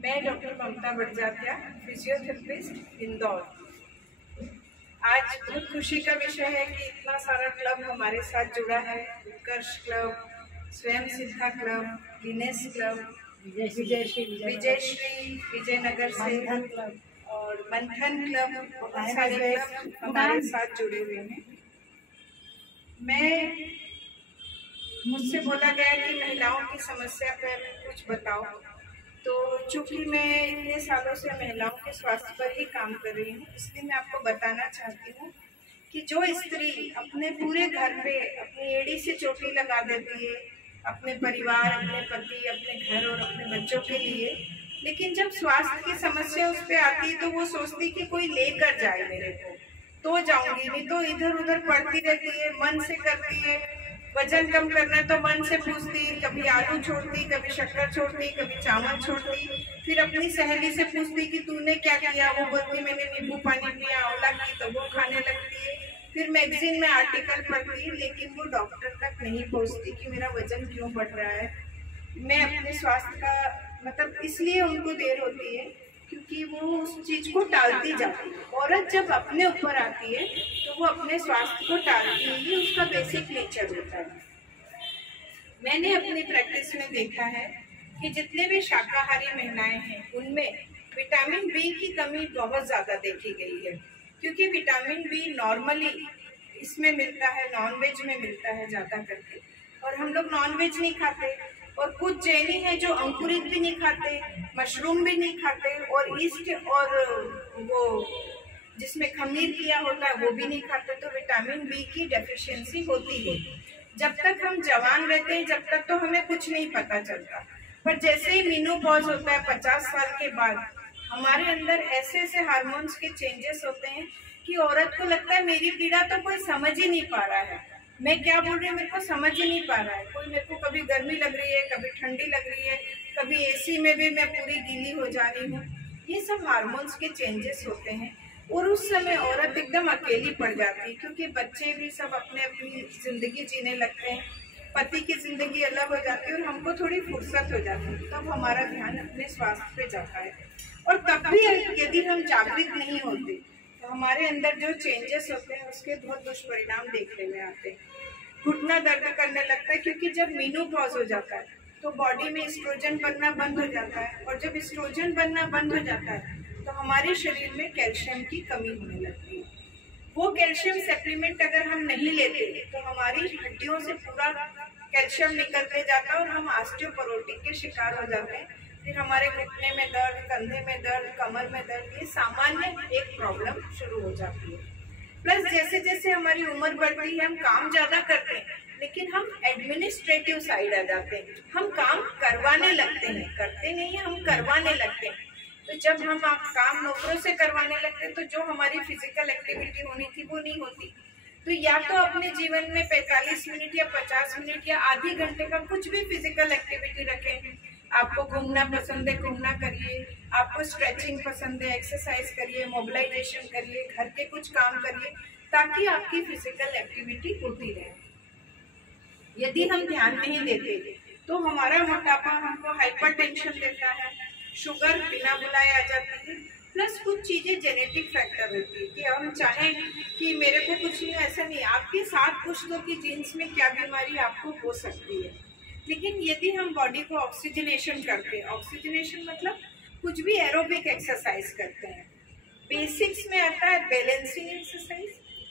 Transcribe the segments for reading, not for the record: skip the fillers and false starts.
मैं डॉक्टर ममता बड़जात्या, फिजियोथेरेपिस्ट, इंदौर। आज बहुत खुशी का विषय है कि इतना सारा क्लब हमारे साथ जुड़ा है। उत्कर्ष क्लब, स्वयं सिद्धा क्लब, गिनेस क्लब, विजयश्री विजयनगर से और मंथन क्लब, बहुत सारे क्लब हमारे साथ जुड़े हुए हैं। मुझसे बोला गया कि महिलाओं की समस्या पर कुछ बताओ, तो चूंकि मैं इतने सालों से महिलाओं के स्वास्थ्य पर ही काम कर रही हूँ, इसलिए मैं आपको बताना चाहती हूँ कि जो स्त्री अपने पूरे घर पे अपनी एड़ी से चोटी लगा देती है अपने परिवार, अपने पति, अपने घर और अपने बच्चों के लिए, लेकिन जब स्वास्थ्य की समस्या उस पर आती है तो वो सोचती कि कोई लेकर जाए मेरे को तो जाऊंगी, नहीं तो इधर उधर पड़ती रहती है, मन से करती है। वजन कम करना है तो मन से पूछती, कभी आलू छोड़ती, कभी शक्कर छोड़ती, कभी चावल छोड़ती, फिर अपनी सहेली से पूछती कि तूने क्या किया, वो बोलती मैंने नींबू पानी पिया, आंवला की, तो वो खाने लगती है। फिर मैगजीन में आर्टिकल पढ़ती है, लेकिन वो डॉक्टर तक नहीं पहुँचती कि मेरा वजन क्यों बढ़ रहा है। मैं अपने स्वास्थ्य का इसलिए उनको देर होती है क्योंकि वो उस चीज को टालती जाती है। औरत जब अपने ऊपर आती है तो वो अपने स्वास्थ्य को टालती है, ये उसका बेसिक नेचर होता है। मैंने अपनी प्रैक्टिस में देखा है कि जितने भी शाकाहारी महिलाएं हैं उनमें विटामिन बी की कमी बहुत ज्यादा देखी गई है, क्योंकि विटामिन बी नॉर्मली इसमें मिलता है, नॉनवेज में मिलता है ज्यादा करके, और हम लोग नॉनवेज नहीं खाते। और कुछ जैनी है जो अंकुरित भी नहीं खाते, मशरूम भी नहीं खाते, और ईस्ट और वो जिसमें खमीर किया होता है वो भी नहीं खाते। तो विटामिन बी की डेफिशिएंसी होती है। जब तक हम जवान रहते हैं जब तक तो हमें कुछ नहीं पता चलता, पर जैसे ही मेनोपॉज होता है 50 साल के बाद, हमारे अंदर ऐसे ऐसे हार्मोन्स के चेंजेस होते हैं कि औरत को लगता है मेरी पीड़ा तो कोई समझ ही नहीं पा रहा है, मैं क्या बोल रही हूँ मेरे को समझ ही नहीं पा रहा है। कोई मेरे को कभी गर्मी लग रही है, कभी ठंडी लग रही है, कभी एसी में भी मैं पूरी गीली हो जा रही हूँ। ये सब हार्मोन्स के चेंजेस होते हैं और उस समय औरत एकदम अकेली पड़ जाती है, क्योंकि बच्चे भी सब अपने अपनी जिंदगी जीने लगते हैं, पति की जिंदगी अलग हो जाती है और हमको थोड़ी फुर्सत हो जाती है। तब हमारा ध्यान अपने स्वास्थ्य पे जाता है। और तब भी यदि हम जागृत नहीं होते तो हमारे अंदर जो चेंजेस होते हैं उसके बहुत दुष्परिणाम देखने में आते हैं। घुटना दर्द करने लगता है, क्योंकि जब मेनोपॉज हो जाता है तो बॉडी में एस्ट्रोजन बनना बंद हो जाता है, और जब एस्ट्रोजन बनना बंद हो जाता है तो हमारे शरीर में कैल्शियम की कमी होने लगती है। वो कैल्शियम सप्लीमेंट अगर हम नहीं लेते तो हमारी हड्डियों से पूरा कैल्शियम निकलते जाता है और हम ऑस्टियोपोरोसिस के शिकार हो जाते हैं। फिर हमारे घुटने में दर्द, कंधे में दर्द, कमर में दर्द, ये सामान्य एक प्रॉब्लम शुरू हो जाती है। प्लस जैसे जैसे हमारी उम्र बढ़ती है हम काम ज्यादा करते हैं, लेकिन हम एडमिनिस्ट्रेटिव साइड आ जाते हैं, हम काम करवाने लगते हैं, करते नहीं है, हम करवाने लगते हैं। तो जब हम काम नौकरों से करवाने लगते हैं तो जो हमारी फिजिकल एक्टिविटी होनी थी वो नहीं होती। तो या तो अपने जीवन में 45 मिनट या 50 मिनट या आधे घंटे का कुछ भी फिजिकल एक्टिविटी रखें। आपको घूमना पसंद है, घूमना करिए, आपको स्ट्रेचिंग पसंद है, एक्सरसाइज करिए, मोबिलाइजेशन करिए, घर के कुछ काम करिए, ताकि आपकी फिजिकल एक्टिविटी होती रहे। यदि हम ध्यान नहीं देते तो हमारा मोटापा हमको हाइपरटेंशन देता है, शुगर बिना बुलाए आ जाती है, प्लस कुछ चीजें जेनेटिक फैक्टर होती है कि हम चाहें कि मेरे को कुछ नहीं, ऐसा नहीं, आपके साथ पुश्तों की जीन्स में क्या बीमारी आपको हो सकती है। लेकिन यदि हम बॉडी को ऑक्सीजनेशन करते हैं, ऑक्सीजनेशन मतलब कुछ भी एरोबिक एक्सरसाइज करते हैं, बेसिक्स में आता है balancing exercise,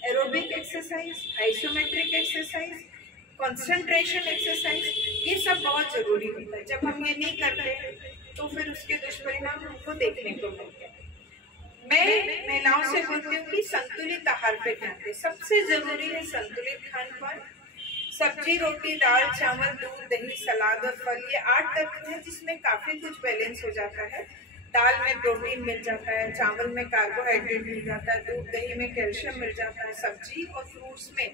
aerobic exercise, isometric exercise, concentration exercise, ये सब बहुत जरूरी होता है। जब हम ये नहीं करते तो फिर उसके दुष्परिणाम हमको देखने को मिलते हैं। मैं महिलाओं से बोलती हूँ कि संतुलित आहार पे ध्यान दें, सबसे जरूरी है संतुलित खान पान। सब्जी, रोटी, दाल, चावल, दूध, दही, सलाद और फल, ये 8 तत्व हैं जिसमें काफी कुछ बैलेंस हो जाता है। दाल में प्रोटीन मिल जाता है, चावल में कार्बोहाइड्रेट मिल जाता है, दूध दही में कैल्शियम मिल जाता है, सब्जी और फ्रूट्स में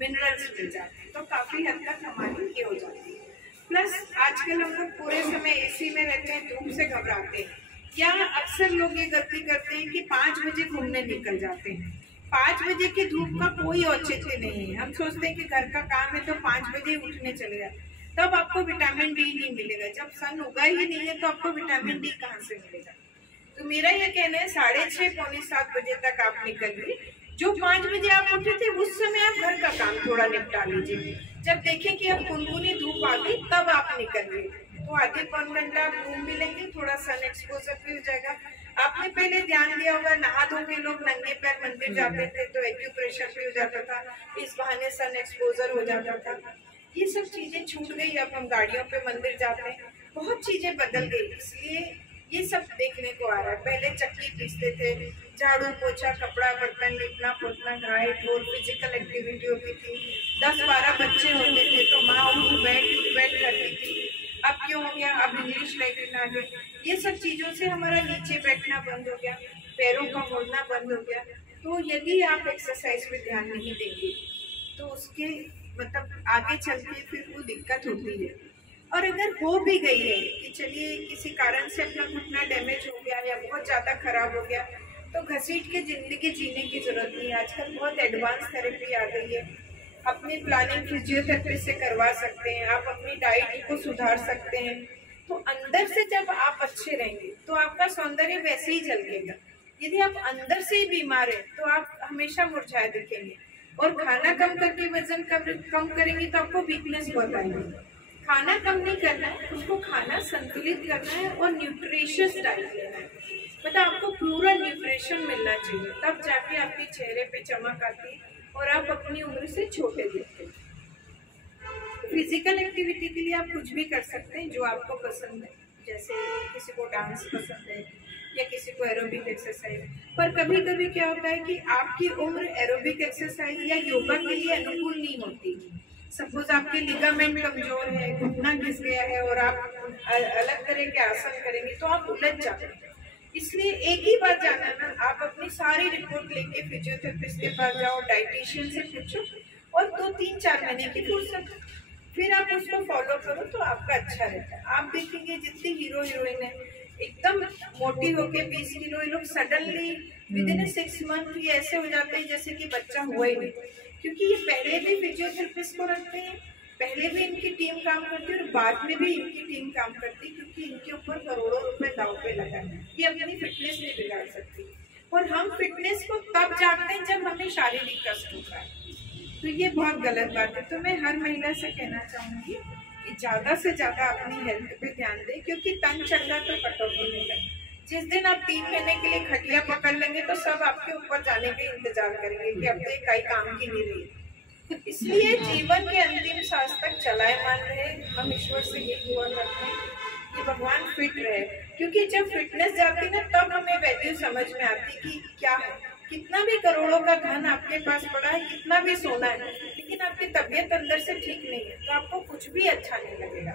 मिनरल्स मिल जाते हैं, तो काफी हद तक हमारी ये हो जाती है। प्लस आजकल हम लोग पूरे समय एसी में रहते हैं, धूप से घबराते हैं, या अक्सर लोग ये गलती करते हैं कि 5 बजे घूमने निकल जाते हैं। 5 बजे की धूप का कोई औचित्य नहीं है। हम सोचते हैं कि घर का काम है तो 5 बजे उठने चले जाते, तब आपको विटामिन डी नहीं मिलेगा। जब सन उगा ही नहीं है तो आपको विटामिन डी कहाँ से मिलेगा। तो मेरा ये कहना है 6:30 पौने 7 बजे तक आप निकलिए। जो 5 बजे आप उठे थे उस समय आप घर का काम थोड़ा निपटा लीजिए। जब देखें कि अब गुनगुनी धूप आ गई तब आप निकलिए। तो आधे पौन घंटा आप घूम भी लेंगे, थोड़ा सन एक्सपोजर भी हो जाएगा। आपने पहले ध्यान दिया होगा, नहा धो के लोग नंगे पैर मंदिर जाते थे तो एक्यूप्रेशर भी हो जाता था, इस बहाने सन एक्सपोजर हो जाता था। ये सब चीजें छूट गई। अब हम गाड़ियों पे मंदिर जाते हैं, बहुत चीजें बदल गई, इसलिए ये सब देखने को आ रहा है। पहले चक्की पीसते थे, झाड़ू पोछा कपड़ा बर्तन लिपना पोतना नहाए ढोल फिजिकल एक्टिविटी होती थी। 10-12 बच्चे होते थे तो माँ उनको बैठ करती थी। अब क्यों हो गया, अब इंग्लिश लैंग्वेज आ गई। ये सब चीजों से हमारा नीचे बैठना बंद हो गया, पैरों का मोड़ना बंद हो गया। तो यदि आप एक्सरसाइज पे ध्यान नहीं देंगे तो उसके मतलब आगे चल के फिर वो दिक्कत होती है। और अगर हो भी गई है कि चलिए किसी कारण से अपना घुटना डैमेज हो गया या बहुत ज़्यादा खराब हो गया, तो घसीट के जिंदगी जीने की जरूरत नहीं है। आजकल बहुत एडवांस थेरेपी आ गई है, अपनी प्लानिंग फिजियोथेरेपी से करवा सकते हैं, आप अपनी डाइट को सुधार सकते हैं। तो अंदर से जब आप अच्छे रहेंगे तो आपका सौंदर्य वैसे ही झलकेगा। यदि आप अंदर से ही बीमार हैं तो आप हमेशा मुरझाए दिखेंगे। और खाना कम करके वजन कम करेंगे तो आपको वीकनेस बहुत आएगी। खाना कम नहीं करना है, उसको खाना संतुलित करना है और न्यूट्रिशियस डाइट लेना है। मतलब आपको पूरा न्यूट्रिशन मिलना चाहिए, तब जाके आपके चेहरे पे चमक आती है और आप अपनी उम्र से छोटे दिखते हैं। फिजिकल एक्टिविटी के लिए आप कुछ भी कर सकते हैं जो आपको पसंद है, जैसे किसी को डांस पसंद है या किसी को एरोबिक एक्सरसाइज। पर कभी कभी क्या होता है कि आपकी उम्र एरोबिक एक्सरसाइज या योगा के लिए अनुकूल नहीं होती। सपोज आपके लिगामेंट कमजोर है, घुटना घिस गया है और आप अलग तरह के आसन करेंगे तो आप उलझ जाते हैं। इसलिए एक ही बार जाना ना, आप अपनी सारी रिपोर्ट लेके फिजियोथेरेपिस्ट के पास जाओ, डाइटिशियन से पूछो और 2-3-4 महीने की फुर्सत फिर आप उसको फॉलो करो तो आपका अच्छा रहता है। आप देखेंगे जितनी हीरो हीरोइन है एकदम मोटी होके 20 किलो, ये लोग सडनली विदिन 6 मंथ ये ऐसे हो जाते हैं जैसे कि बच्चा हुआ ही नहीं, क्योंकि ये पहले भी फिजियोथेरेपिस्ट को रखते हैं, पहले भी इनकी टीम काम करती है और बाद में भी इनकी टीम काम करती है, क्योंकि इनके ऊपर करोड़ों रुपए दांव पे लगा है। ये अपनी फिटनेस नहीं बिगाड़ सकती। और हम फिटनेस को तब जानते हैं जब हमें शारीरिक कष्ट होता है, तो ये बहुत गलत बात है। तो मैं हर महिला से कहना चाहूंगी कि ज्यादा से ज्यादा अपनी हेल्थ पे ध्यान दें, क्योंकि तन चंगा तो कटौती में है। जिस दिन आप 3 महीने के लिए खटिया पकड़ लेंगे तो सब आपके ऊपर जाने का इंतजार करेंगे कि अब तो कई काम की नहीं रही। इसलिए जीवन के अंतिम सांस तक चलायमान रहे। हम ईश्वर से ये दुआ करते हैं कि भगवान फिट रहे, क्योंकि जब फिटनेस जाती ना तब हमें वैल्यू समझ में आती कि क्या है। कितना भी करोड़ों का धन आपके पास पड़ा है, कितना भी सोना है, लेकिन आपकी तबीयत अंदर से ठीक नहीं है तो आपको कुछ भी अच्छा नहीं लगेगा,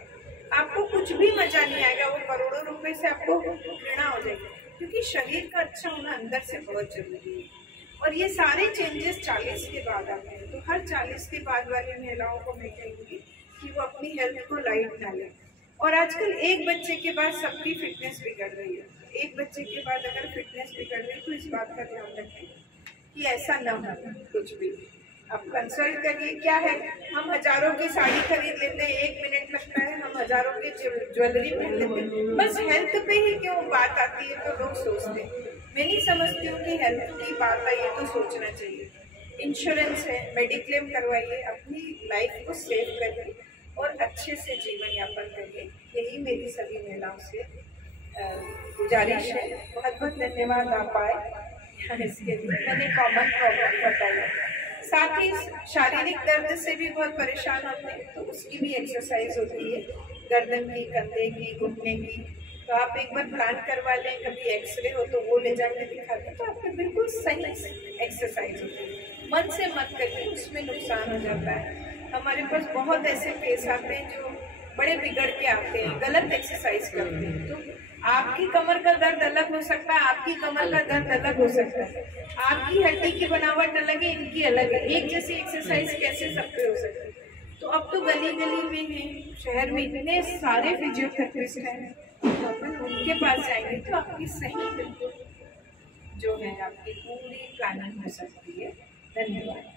आपको कुछ भी मजा नहीं आएगा। वो करोड़ों रुपए से आपको घृणा हो जाएगी, क्योंकि शरीर का अच्छा होना अंदर से बहुत जरूरी है। और ये सारे चेंजेस 40 के बाद आते हैं। तो हर 40 के बाद वाली महिलाओं को मैं कहूँगी कि वो अपनी हेल्थ को लाइट ना लें। और आजकल एक बच्चे के बाद सबकी फिटनेस बिगड़ रही है। एक बच्चे के बाद अगर फिटनेस बिगड़ रही है तो इस बात का ध्यान रखें कि ऐसा न हो कुछ भी। आप कंसल्ट करिए। क्या है, हम हजारों की साड़ी खरीद लेते हैं, 1 मिनट लगता है, हम हजारों की ज्वेलरी पहन लेते हैं, बस हेल्थ पे ही क्यों बात आती है तो लोग सोचते हैं। मैं नहीं समझती हूँ कि हेल्थ की बात आई है तो सोचना चाहिए। इंश्योरेंस है, मेडिक्लेम करवाइए, अपनी लाइफ को सेव करिए और अच्छे से जीवन यापन करिए। यही मेरी सभी महिलाओं से गुजारिश है। बहुत बहुत धन्यवाद आप आए इसके लिए। मैंने कॉमन प्रॉब्लम बताई, साथ ही शारीरिक दर्द से भी बहुत परेशान होते हैं तो उसकी भी एक्सरसाइज होती है, गर्दन की, कंधे की, घुटने की। तो आप एक बार प्लान करवा लें, कभी एक्सरे हो तो वो ले जाकर दिखा दें, तो आपके बिल्कुल सही एक्सरसाइज होती है। मन से मत करिए, उसमें नुकसान हो जाता है। हमारे पास बहुत ऐसे केस आते हैं जो बड़े बिगड़ के आते हैं, गलत एक्सरसाइज करते हैं। तो आपकी कमर का दर्द अलग हो सकता है, आपकी कमर का दर्द अलग हो सकता है, आपकी हड्डी की बनावट अलग है, इनकी अलग है। एक जैसी एक्सरसाइज कैसे सब पे हो सकती है। तो अब तो गली गली में है, शहर में इतने सारे फिजियोथेरेपिस्ट हैं, तो अपन उनके पास जाएंगे तो आपकी सही बिल्कुल जो है आपकी पूरी प्लानिंग हो सकती है। धन्यवाद।